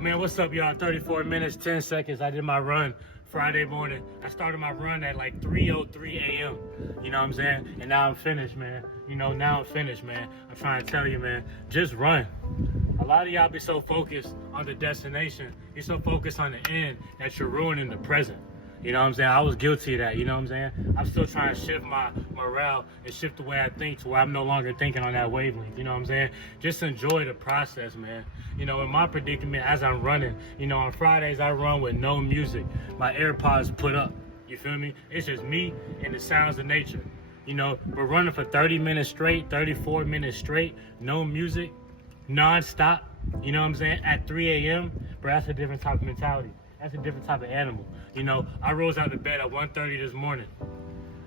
Man, what's up, y'all? 34 minutes, 10 seconds. I did my run Friday morning. I started my run at like 3:03 a.m. You know what I'm saying? And now I'm finished, man. Now I'm finished, man. I'm trying to tell you, man, just run. A lot of y'all be so focused on the destination. You're so focused on the end that you're ruining the present. You know what I'm saying? I was guilty of that, you know what I'm saying? I'm still trying to shift my morale and shift the way I think to where I'm no longer thinking on that wavelength, you know what I'm saying? Just enjoy the process, man. In my predicament as I'm running, on Fridays I run with no music. My AirPods put up, you feel me? It's just me and the sounds of nature. We're running for 30 minutes straight, 34 minutes straight, no music, non-stop, you know what I'm saying? At 3 a.m., bro, that's a different type of mentality. That's a different type of animal. I rose out of bed at 1:30 this morning.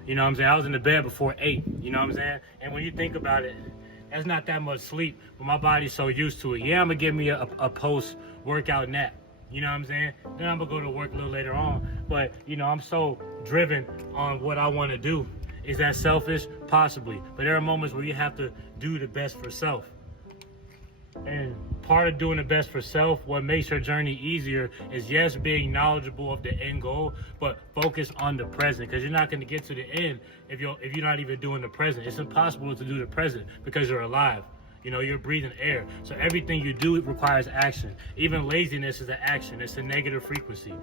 You know what I'm saying? I was in the bed before 8, you know what I'm saying? And when you think about it, that's not that much sleep, but my body's so used to it. Yeah, I'm gonna give me a post-workout nap. You know what I'm saying? Then I'm gonna go to work a little later on. But, I'm so driven on what I wanna do. Is that selfish? Possibly. But there are moments where you have to do the best for self. And part of doing the best for self, what makes your journey easier is, yes, being knowledgeable of the end goal, but focus on the present, because you're not going to get to the end if you're not even doing the present. It's impossible to do the present because you're alive. You're breathing air. So everything you do requires action. Even laziness is an action. It's a negative frequency,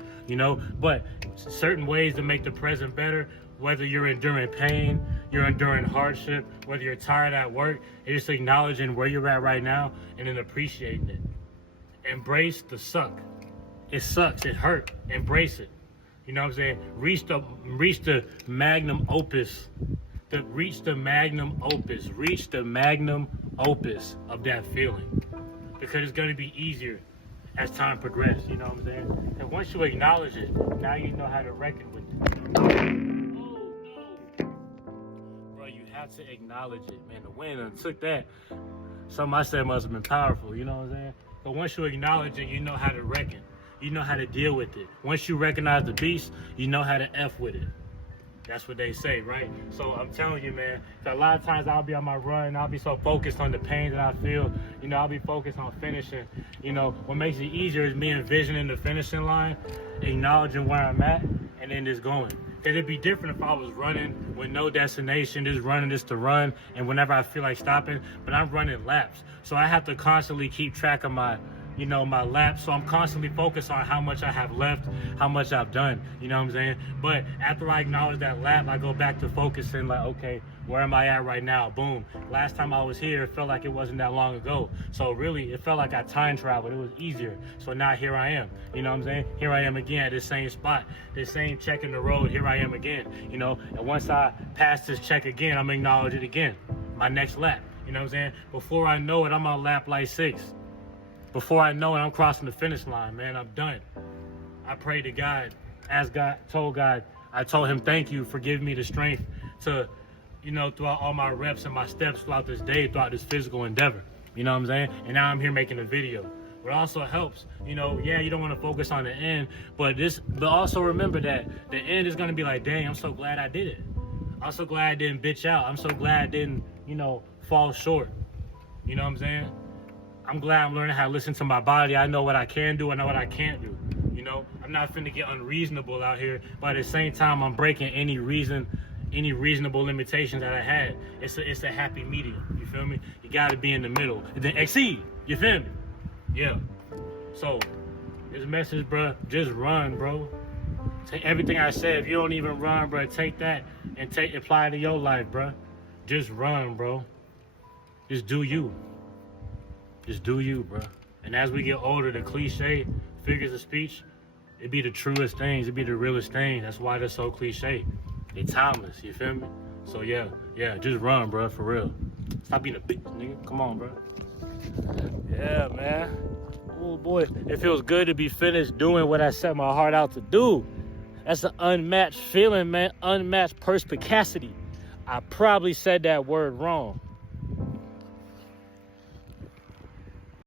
but certain ways to make the present better, whether you're enduring pain, you're enduring hardship, whether you're tired at work, it's just acknowledging where you're at right now and then appreciating it. Embrace the suck. It sucks, it hurt, embrace it. You know what I'm saying? Reach the magnum opus. Reach the magnum opus of that feeling. Because it's gonna be easier as time progresses, you know what I'm saying? And once you acknowledge it, now you know how to reckon with it. You have to acknowledge it, man. The wind took that. Something I said must have been powerful, you know what I'm saying? But once you acknowledge it, you know how to reckon. You know how to deal with it. Once you recognize the beast, you know how to F with it. That's what they say, right? So I'm telling you, man, a lot of times I'll be on my run, I'll be so focused on the pain that I feel, I'll be focused on finishing. What makes it easier is me envisioning the finishing line, acknowledging where I'm at, and then just going. Because it'd be different if I was running with no destination, just running just to run, and whenever I feel like stopping, but I'm running laps. So I have to constantly keep track of my laps. So I'm constantly focused on how much I have left, how much I've done, you know what I'm saying? But after I acknowledge that lap, I go back to focusing like, okay, where am I at right now? Boom. Last time I was here, it felt like it wasn't that long ago. So really, it felt like I time traveled. It was easier. So now here I am, you know what I'm saying? Here I am again at this same spot, this same check in the road. Here I am again, and once I pass this check again, I'm gonna acknowledge it again. My next lap, you know what I'm saying? Before I know it, I'm on lap like 6. Before I know it, I'm crossing the finish line, man. I'm done. I prayed to God, asked God, told God, I told him, thank you for giving me the strength to, throughout all my reps and my steps throughout this day, throughout this physical endeavor. You know what I'm saying? And now I'm here making a video. But it also helps, yeah, you don't want to focus on the end, but also remember that the end is going to be like, dang, I'm so glad I did it. I'm so glad I didn't bitch out. I'm so glad I didn't, fall short. You know what I'm saying? I'm glad I'm learning how to listen to my body. I know what I can do. I know what I can't do. I'm not finna get unreasonable out here, but at the same time, I'm breaking any reasonable limitations that I had. It's a happy medium. You feel me? You gotta be in the middle. And then exceed. You feel me? Yeah. So this message, bro, just run, bro. Take everything I said. If you don't even run, bro, take that and apply it to your life, bro. Just run, bro. Just do you. Just do you, bro. And as we get older, the cliche figures of speech, it be the truest things. It be the realest things. That's why they're so cliche. They timeless, you feel me? So yeah, just run, bro, for real. Stop being a bitch, nigga. Come on, bro. Yeah, man. Oh boy, it feels good to be finished doing what I set my heart out to do. That's an unmatched feeling, man. Unmatched perspicacity. I probably said that word wrong.